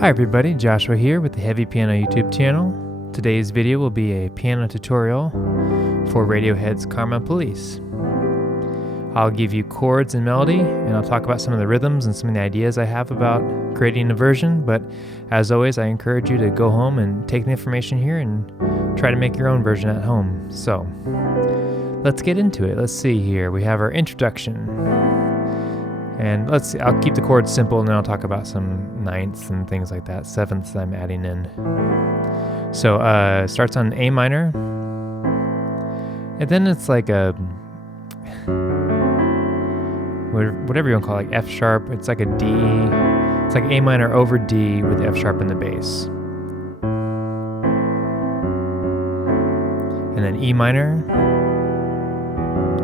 Hi everybody, Joshua here with the Heavy Piano YouTube channel. Today's video will be a piano tutorial for Radiohead's Karma Police. I'll give you chords and melody, and I'll talk about some of the rhythms and some of the ideas I have about creating a version, but as always I encourage you to go home and take the information here and try to make your own version at home. So, let's get into it. Let's see here. We have our introduction. And let's see, I'll keep the chords simple and then I'll talk about some ninths and things like that, sevenths I'm adding in. So it starts on A minor, and then it's like a, whatever you want to call it, like F sharp, it's like a D, it's like A minor over D with F sharp in the bass. And then E minor,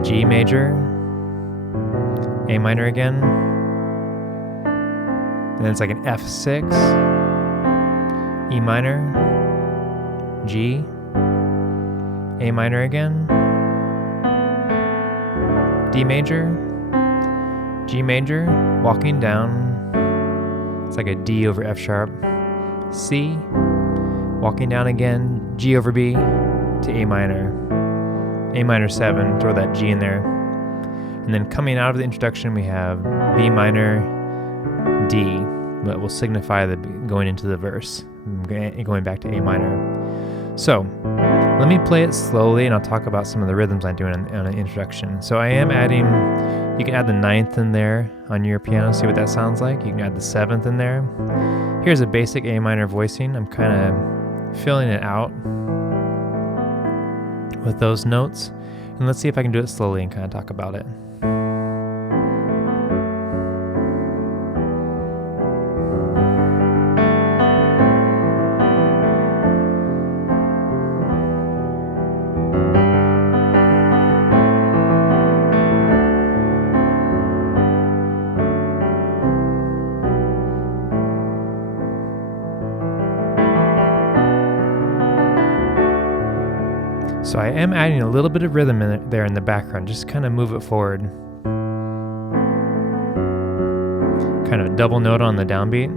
G major, A minor again, then it's like an F6, E minor, G, A minor again, D major, G major, walking down, it's like a D over F sharp, C, walking down again, G over B to A minor 7, throw that G in there. And then coming out of the introduction, we have B minor, D, that will signify the going into the verse, going back to A minor. So, let me play it slowly, and I'll talk about some of the rhythms I'm doing on an introduction. So I am adding, you can add the ninth in there on your piano, see what that sounds like. You can add the seventh in there. Here's a basic A minor voicing. I'm kind of filling it out with those notes. And let's see if I can do it slowly and kind of talk about it. So I am adding a little bit of rhythm in there in the background, just kind of move it forward. Kind of a double note on the downbeat.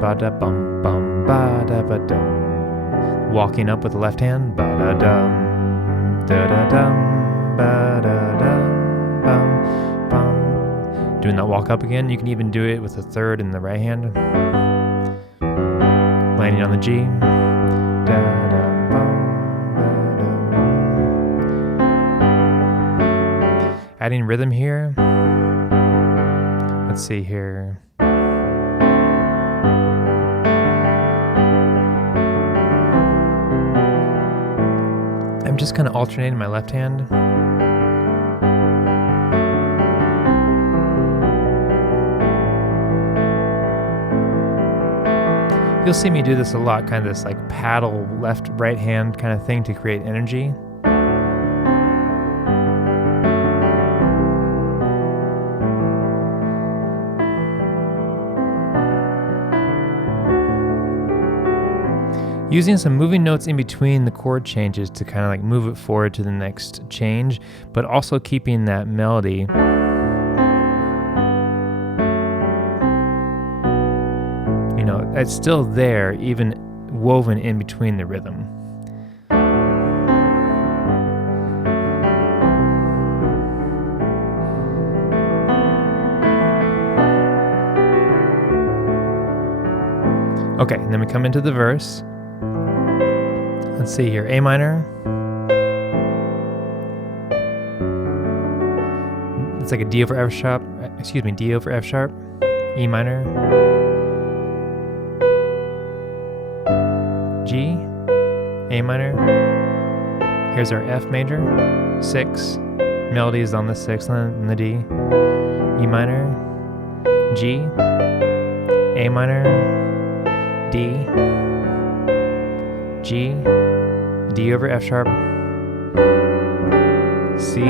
Ba-da-bum bum, ba-da-ba-dum. Walking up with the left hand. Ba-da-dum, da-da-dum, ba-da-dum, bum, bum. Doing that walk up again. You can even do it with the third in the right hand. Landing on the G. Da-da-bum. Adding rhythm here. Let's see here. I'm just kind of alternating my left hand. You'll see me do this a lot, kind of this like paddle left, right hand kind of thing to create energy. Using some moving notes in between the chord changes to kind of like move it forward to the next change, but also keeping that melody. You know, it's still there, even woven in between the rhythm. Okay, and then we come into the verse. Let's see here, A minor. It's like a D over F sharp, D over F sharp, E minor, G, A minor. Here's our F major, 6, melody is on the 6th and the D, E minor, G, A minor, D, G, D over F sharp, C,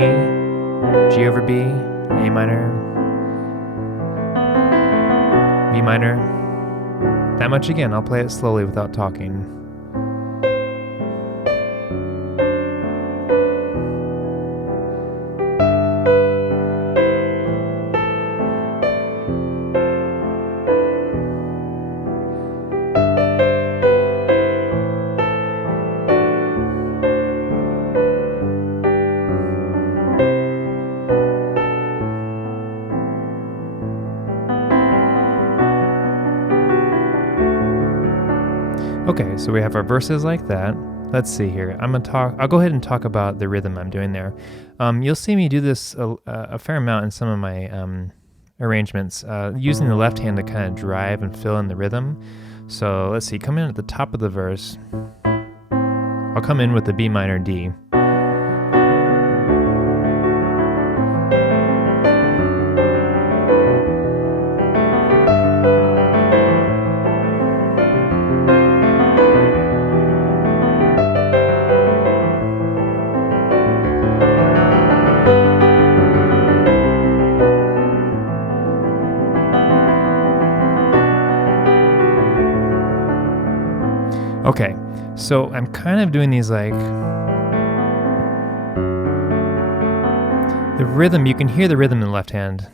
G over B, A minor, B minor. That much again, I'll play it slowly without talking. Okay, so we have our verses like that. Let's see here. I'll go ahead and talk about the rhythm I'm doing there. You'll see me do this a fair amount in some of my arrangements, using the left hand to kind of drive and fill in the rhythm. So let's see, come in at the top of the verse. I'll come in with the B minor D. Okay, so I'm kind of doing these like the rhythm. You can hear the rhythm in the left hand.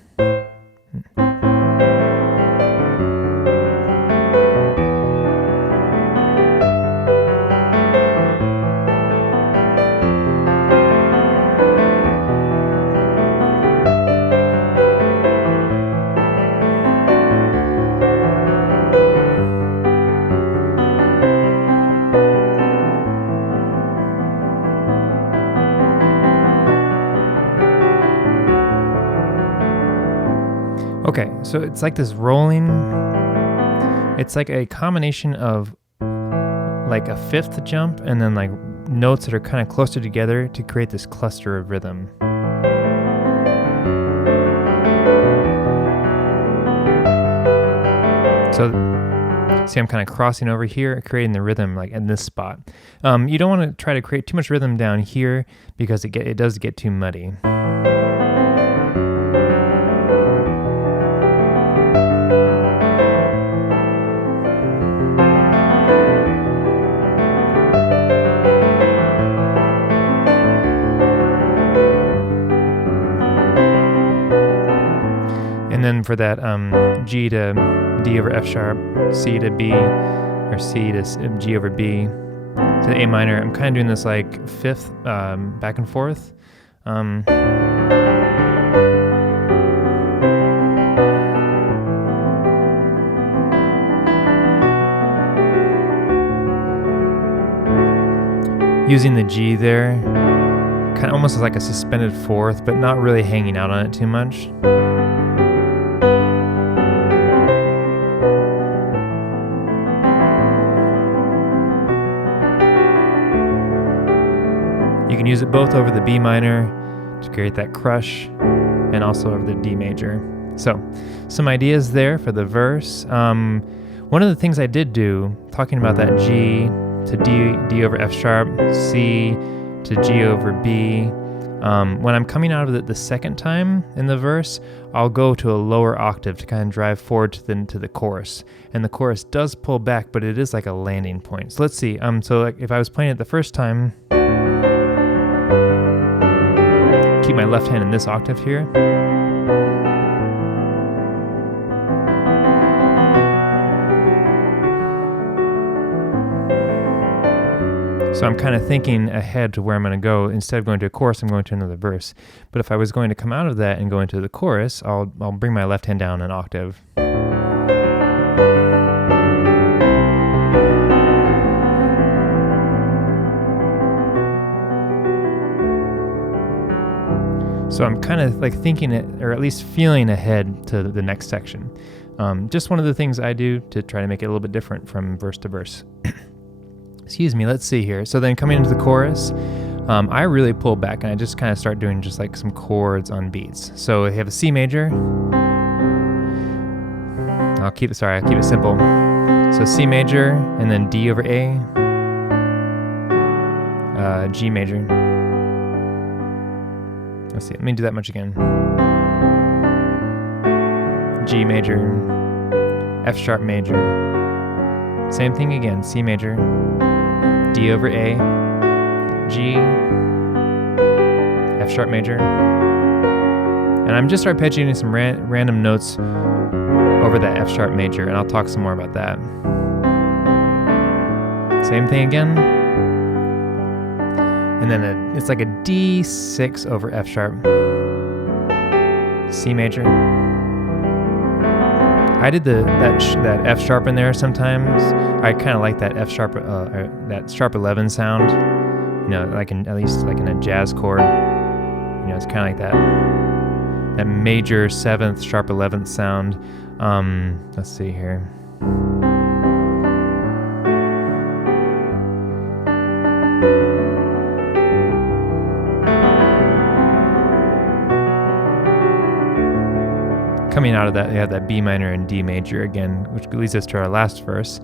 Okay, so it's like this rolling, it's like a combination of like a fifth jump and then like notes that are kind of closer together to create this cluster of rhythm. So see, I'm kind of crossing over here, creating the rhythm like in this spot. You don't want to try to create too much rhythm down here because it does get too muddy. And then for that G to D over F sharp, C to B, or C to G over B, to the A minor, I'm kind of doing this like fifth back and forth. Using the G there, kind of almost like a suspended fourth, but not really hanging out on it too much. You can use it both over the B minor to create that crush and also over the D major. So, some ideas there for the verse. One of the things I did do, talking about that G to D over F sharp, C to G over B, when I'm coming out of it the second time in the verse, I'll go to a lower octave to kind of drive forward to the chorus. And the chorus does pull back, but it is like a landing point. So let's see. So like if I was playing it the first time, keep my left hand in this octave here. So I'm kind of thinking ahead to where I'm going to go. Instead of going to a chorus, I'm going to another verse. But if I was going to come out of that and go into the chorus, I'll bring my left hand down an octave. So I'm kind of like thinking it, or at least feeling ahead to the next section. Just one of the things I do to try to make it a little bit different from verse to verse. Excuse me, let's see here. So then coming into the chorus, I really pull back and I just kind of start doing just like some chords on beats. So we have a C major. I'll keep it simple. So C major and then D over A, G major. Let's see, let me do that much again. G major, F sharp major. Same thing again, C major, D over A, G, F sharp major. And I'm just arpeggiating some random notes over that F sharp major, and I'll talk some more about that. Same thing again. And then it's like a D6 over F sharp, C major. I did that F sharp in there sometimes. I kind of like that F sharp, that sharp 11 sound. You know, like at least like in a jazz chord. You know, it's kind of like that major 7th sharp 11th sound. Let's see here. Coming out of that, you have that B minor and D major again, which leads us to our last verse.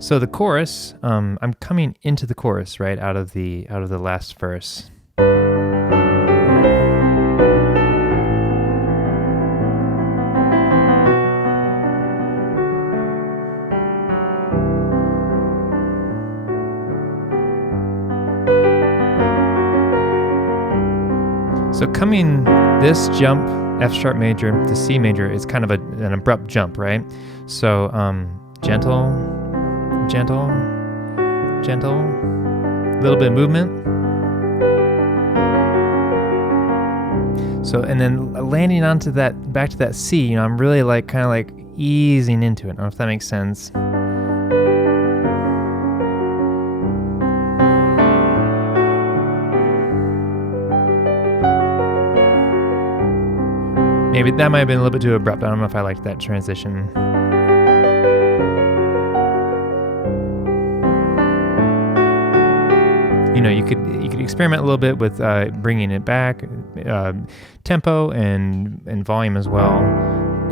So the chorus, I'm coming into the chorus right out of the last verse. So coming this jump, F sharp major to C major, is kind of an abrupt jump, right? So gentle, gentle, gentle, a little bit of movement. So, and then landing onto that, back to that C, you know, I'm really like kind of like easing into it. I don't know if that makes sense. Maybe that might have been a little bit too abrupt. I don't know if I liked that transition. You know, you could experiment a little bit with bringing it back, tempo and volume as well.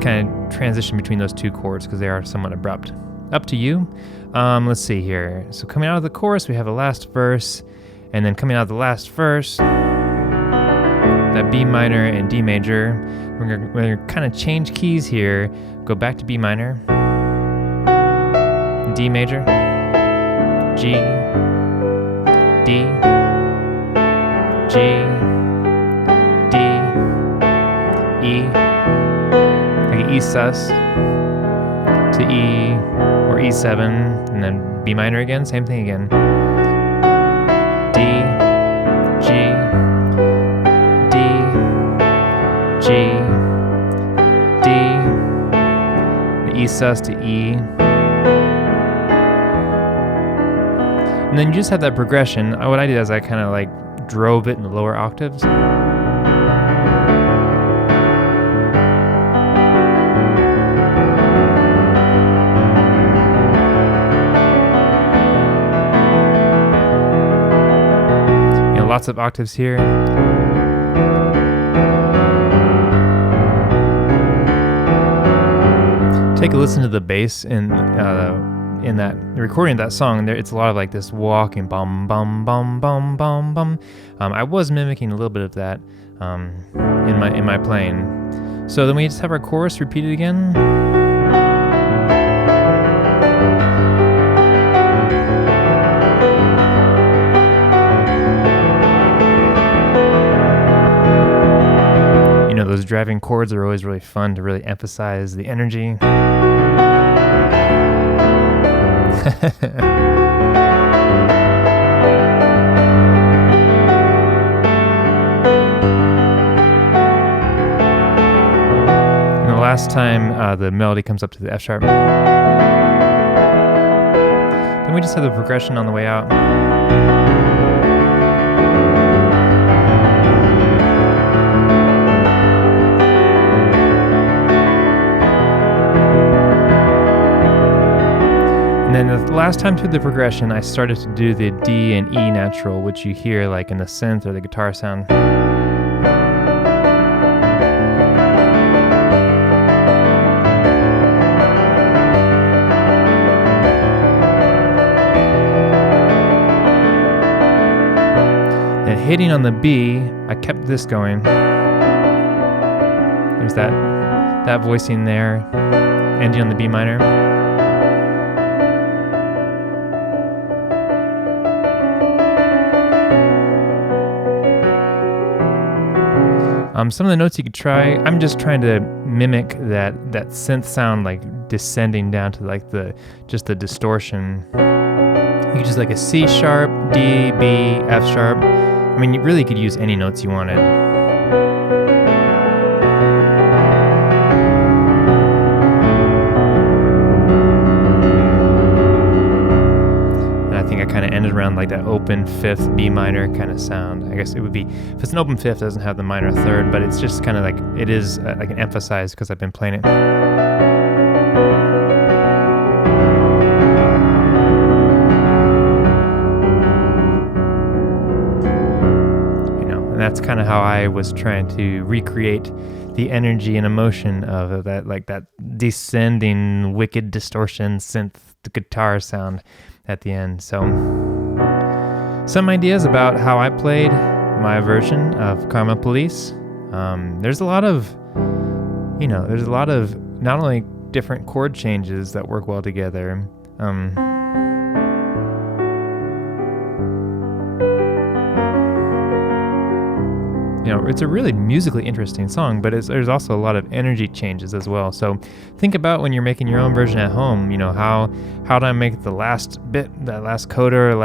Kind of transition between those two chords because they are somewhat abrupt. Up to you. Let's see here. So coming out of the chorus, we have a last verse, and then coming out of the last verse, that B minor and D major. We're gonna kind of change keys here. Go back to B minor, D major, G, D, G, D, E, like E sus to E or E7, and then B minor again, same thing again. D, G, D, D, the E sus to E. And then you just have that progression. What I did is I kind of like drove it in the lower octaves. You know, lots of octaves here. Take a listen to the bass in that recording of that song. There, it's a lot of like this walking bum bum bum bum bum bum. I was mimicking a little bit of that in my playing. So then we just have our chorus repeated again. You know, those driving chords are always really fun to really emphasize the energy. And the last time the melody comes up to the F sharp. Then we just have the progression on the way out. And then the last time through the progression, I started to do the D and E natural, which you hear like in the synth or the guitar sound. Then hitting on the B, I kept this going. There's that voicing there, ending on the B minor. Some of the notes you could try, I'm just trying to mimic that synth sound, like descending down to like the distortion. You could just like a C sharp, D, B, F sharp. I mean, you really could use any notes you wanted. I kind of ended around like that open fifth B minor kind of sound. I guess it would be, if it's an open fifth, it doesn't have the minor third, but it's just kind of like, it is like an emphasized because I've been playing it. And that's kind of how I was trying to recreate the energy and emotion of that, like that descending, wicked distortion synth guitar sound at the end. So some ideas about how I played my version of Karma Police. There's a lot of not only different chord changes that work well together. It's a really musically interesting song, but there's also a lot of energy changes as well. So think about when you're making your own version at home, how do I make the last bit, that last coda,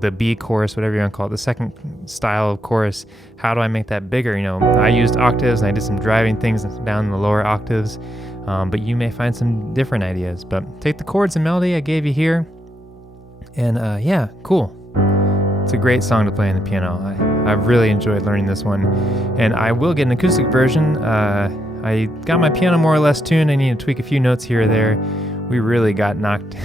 the B chorus, whatever you want to call it, the second style of chorus, how do I make that bigger? I used octaves and I did some driving things down in the lower octaves, but you may find some different ideas. But take the chords and melody I gave you here, and cool. It's a great song to play on the piano. I've really enjoyed learning this one, and I will get an acoustic version. I got my piano more or less tuned. I need to tweak a few notes here or there. We really got knocked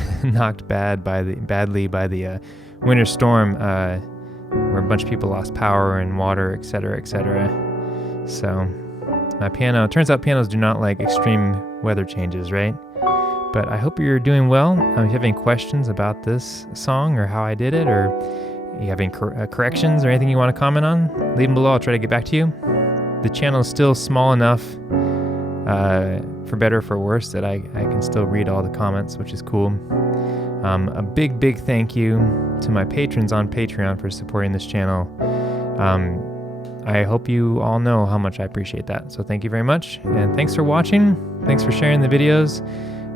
badly by the winter storm, where a bunch of people lost power and water, etc., etc. So my piano, turns out pianos do not like extreme weather changes, right? But I hope you're doing well. If you have any questions about this song or how I did it, or you have any corrections or anything you want to comment on, leave them below. I'll try to get back to you. The channel is still small enough, for better or for worse, that I can still read all the comments, which is cool. A big thank you to my patrons on Patreon for supporting this channel. I hope you all know how much I appreciate that. So thank you very much, and thanks for watching. Thanks for sharing the videos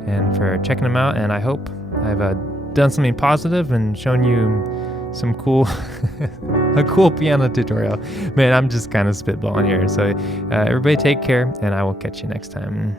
and for checking them out. And I hope I've done something positive and shown you some cool, a cool piano tutorial. Man, I'm just kind of spitballing here. So everybody take care, and I will catch you next time.